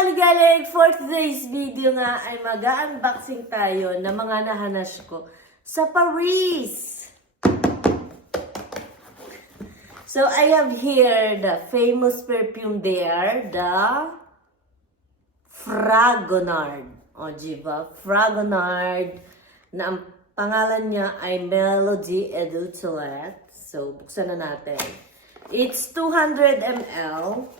kaligalig, for today's video nga ay mag-unboxing tayo ng mga nahanas ko sa Paris. So I have here the famous perfume there, the Fragonard. O, diba? Fragonard na ang pangalan niya ay Melody Adulterate. So, buksan na natin. It's 200 ml.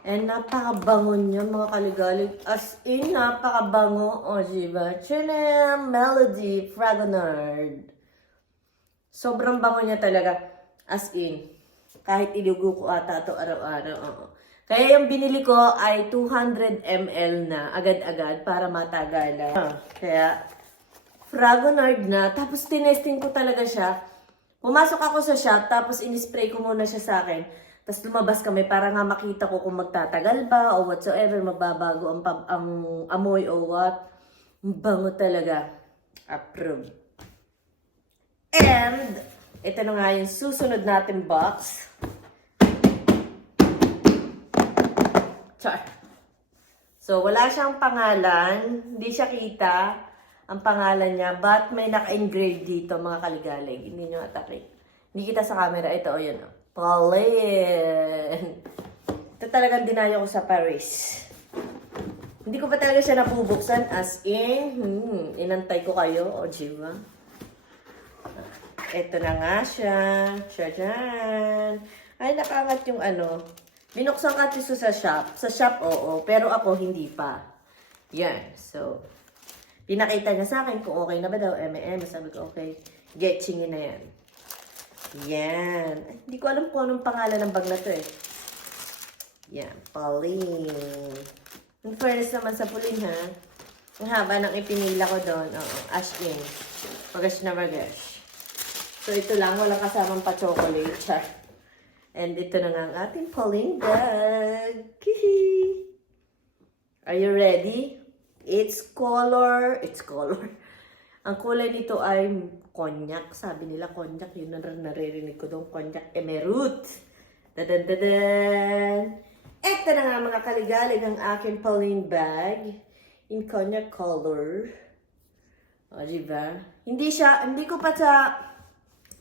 And napakabango niya, mga kaligalig. As in, napakabango. O, diba? Chanel Melody Fragonard. Sobrang bango niya talaga. As in. Kahit ilugo ko ata ito araw-araw. Oo. Kaya yung binili ko ay 200 ml na. Agad-agad para matagalan. Kaya, Fragonard na. Tapos, tinesting ko talaga siya. Pumasok ako sa shop, tapos in-spray ko muna siya sa akin. Tapos lumabas kami para nga makita ko kung magtatagal ba o whatsoever, magbabago ang amoy o what. Bango talaga. Approve. And, ito na nga yung susunod natin box. Char. So, wala siyang pangalan. Hindi siya kita ang pangalan niya. But may naka-engrave dito, mga kaligalig. Hindi nyo atake. Hindi kita sa camera. Ito, o yun. Pauline. Ito talagang dinayo ko sa Paris. Hindi ko pa talaga siya nabubuksan. As in, inantay ko kayo. O, diba? Ito na nga siya. Tcharan! Ay, nakangat yung ano. Binuksan ka ito sa shop. Sa shop, oo. Pero ako, hindi pa. Yan. So, pinakita niya sa akin kung okay na ba daw. Sabi ko, okay. Getchingin na yan. Yan. Ay, hindi ko alam kung anong pangalan ng bag na to eh. Yan. Pauline. In fairness naman sa Pauline ha. Ang haba ng ipinila ko doon. Oo. Ashlyn. Magash na magash. So, ito lang. Walang kasamang pa-chocolate. Char. And ito na nga ang ating Pauline bag. Kihi! Are you ready? It's color. Ang kulay nito ay cognac. Sabi nila cognac. Yun na naririnig ko doon. Cognac emerald. Dadan. Ito na nga mga kaligalig ang aking Pauline bag. In cognac color. O, diba? Hindi ko pa sa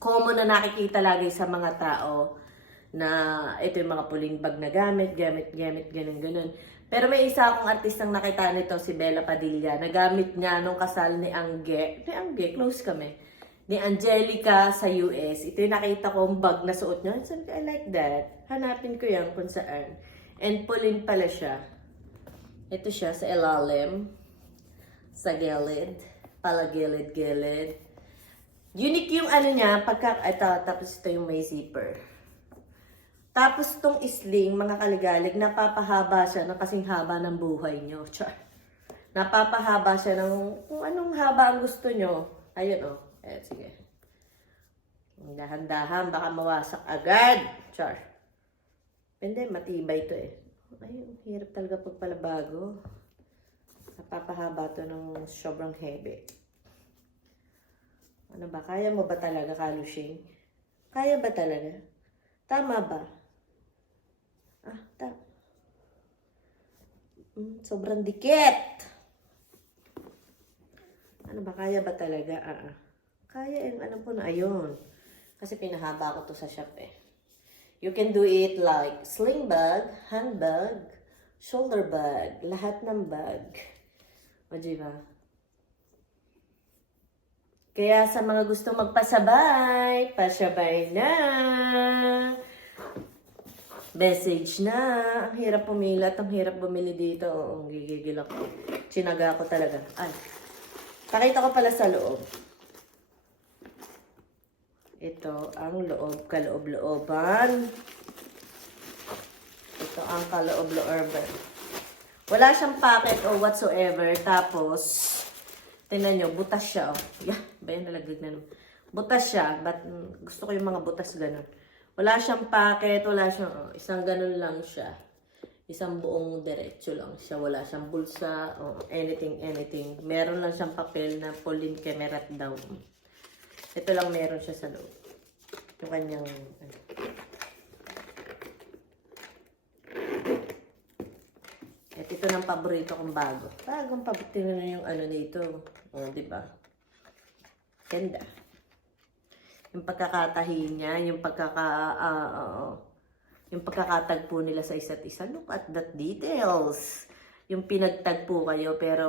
common na nakikita lagi sa mga tao na ito yung mga puling bag na gamit, ganun. Pero may isa akong artistang nakita nito, si Bella Padilla. Nagamit niya nung kasal ni Angge. Close kami. Ni Angelica sa US. Ito yung nakita kong bag na suot niya. Sabi ko, I like that. Hanapin ko yan kung saan. And pulin pala siya. Ito siya sa ilalim. Sa gilid. Palagilid-gilid. Unique yung ano niya. Tapos ito yung may zipper. Tapos itong sling, mga kaligalig, napapahaba siya ng kasing haba ng buhay nyo. Char. Napapahaba siya ng kung anong haba ang gusto nyo. Ayun o. Sige. Dahan-dahan, baka mawasak agad. Char. Hindi, matibay to eh. Ayun, hirap talaga pagpalabago. Napapahaba to ng sobrang heavy. Ano ba? Kaya mo ba talaga, Kalushing? Kaya ba talaga? Tama ba? Sobrang dikit. Ano ba? Kaya ba talaga? Kaya yung alam ko na ayun. Kasi pinahaba ko to sa shop eh. You can do it like sling bag, handbag, shoulder bag, lahat ng bag. O diba? Kaya sa mga gusto magpasabay, pasabay na. Message na. Ang hirap pumili at ang hirap bumili dito. Oo, gigigil ako. Tsinaga ako talaga. Ay. Pakita ko pala sa loob. Ito ang loob, kaloob-looban. Ito ang kaloob-looban. Wala siyang packet or whatsoever. Tapos, tingnan nyo, butas siya. Oh. Yeah, bayan nalaglag na naman. Butas siya. But, gusto ko yung mga butas ganun. Wala siyang packet, wala siyang, isang ganun lang siya. Isang buong diretso lang siya. Wala siyang bulsa, anything. Meron lang siyang papel na Pauline Kemerat daw. Ito lang meron siya sa loob. Yung kanyang, Ito ng paborito kong bago. Bagong paborito na yung ano nito. O, di ba? Ganda. Yung pagkakatahi niya, yung yung pagkakatagpo nila sa isa't isa. Look at that details. Yung pinagtagpo kayo, pero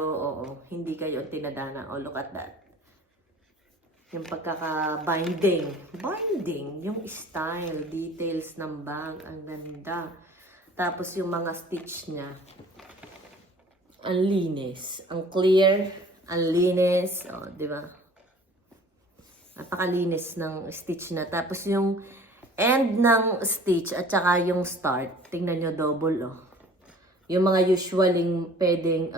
hindi kayo tinadana. Oh, look at that. Yung pagkaka-binding. Binding. Yung style, details ng bag. Ang ganda. Tapos yung mga stitch niya. Ang linis. Ang clear. Ang linis. O, di ba? Napakalinis ng stitch na. Tapos yung end ng stitch at saka yung start. Tingnan nyo, double, oh. Yung mga usualing pwedeng,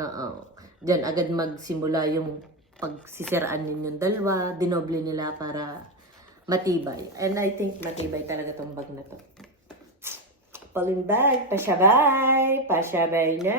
dyan agad magsimula yung pagsisiraan ninyong dalawa. Dinoble nila para matibay. And I think matibay talaga tong bag na to. Pauline bag. Pasyabay. Pasyabay na.